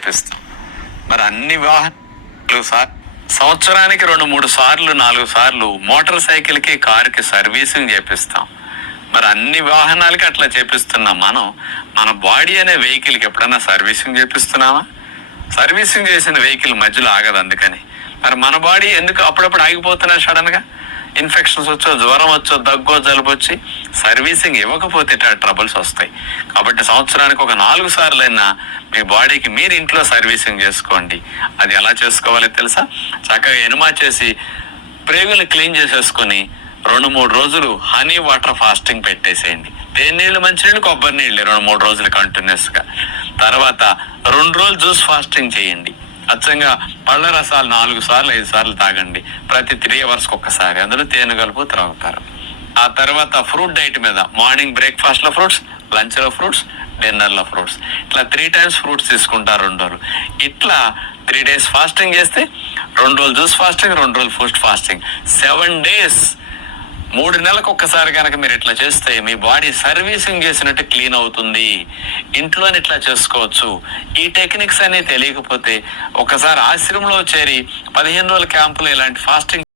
చేపిస్తాం. మరి అన్ని వాహనాలు సంవత్సరానికి 2-3 సార్లు 4 సార్లు మోటార్ సైకిల్కి కారుకి సర్వీసింగ్ చేపిస్తాం. మరి అన్ని వాహనాలకి అట్లా చేపిస్తున్నాం. మనం మన బాడీ అనే వెహికల్కి ఎప్పుడైనా సర్వీసింగ్ చేపిస్తున్నామా? సర్వీసింగ్ చేసిన వెహికల్ మధ్యలో ఆగదు. అందుకని మరి మన బాడీ ఎందుకు అప్పుడప్పుడు ఆగిపోతున్నా సడన్ గా? ఇన్ఫెక్షన్స్ వచ్చో, జ్వరం వచ్చో, దగ్గో, జలుబు వచ్చి సర్వీసింగ్ ఇవ్వకపోతే ట్రబుల్స్ వస్తాయి. కాబట్టి సంవత్సరానికి ఒక 4 సార్లైనా మీ బాడీకి మీరు ఇంట్లో సర్వీసింగ్ చేసుకోండి. అది ఎలా చేసుకోవాలో తెలుసా? చక్కగా ఎనుమా చేసి ప్రేగులు క్లీన్ చేసేసుకొని 2-3 రోజులు హనీ వాటర్ ఫాస్టింగ్ పెట్టేసేయండి. నీళ్ళు, మంచినీళ్ళు, కొబ్బరి నీళ్ళు 2-3 రోజులు కంటిన్యూస్ గా. తర్వాత 2 రోజులు జ్యూస్ ఫాస్టింగ్ చేయండి. అచ్చంగా పళ్ళ రసాలు 4 సార్లు 5 సార్లు తాగండి. ప్రతి 3 hours ఒక్కసారి. అందులో తేనె కలుపు త్రాగుతారు. ఆ తర్వాత ఫ్రూట్ డైట్ మీద మార్నింగ్ బ్రేక్ఫాస్ట్ లో ఫ్రూట్స్, లంచ్ లో ఫ్రూట్స్, డిన్నర్ లో ఫ్రూట్స్, ఇట్లా 3 times ఫ్రూట్స్ తీసుకుంటారు 2 రోజులు. ఇట్లా 3 days ఫాస్టింగ్ చేస్తే 2 రోజులు జ్యూస్ ఫాస్టింగ్, 2 రోజులు ఫుడ్ ఫాస్టింగ్, 7 days 3 నెలలకు ఒక్కసారి కనుక మీరు ఇట్లా చేస్తే మీ బాడీ సర్వీసింగ్ చేసినట్టు క్లీన్ అవుతుంది. ఇంట్లోనే ఇట్లా చేసుకోవచ్చు. ఈ టెక్నిక్స్ అన్ని తెలియకపోతే ఒకసారి ఆశ్రమంలో చేరి 15 రోజుల క్యాంపులో ఇలాంటి ఫాస్టింగ్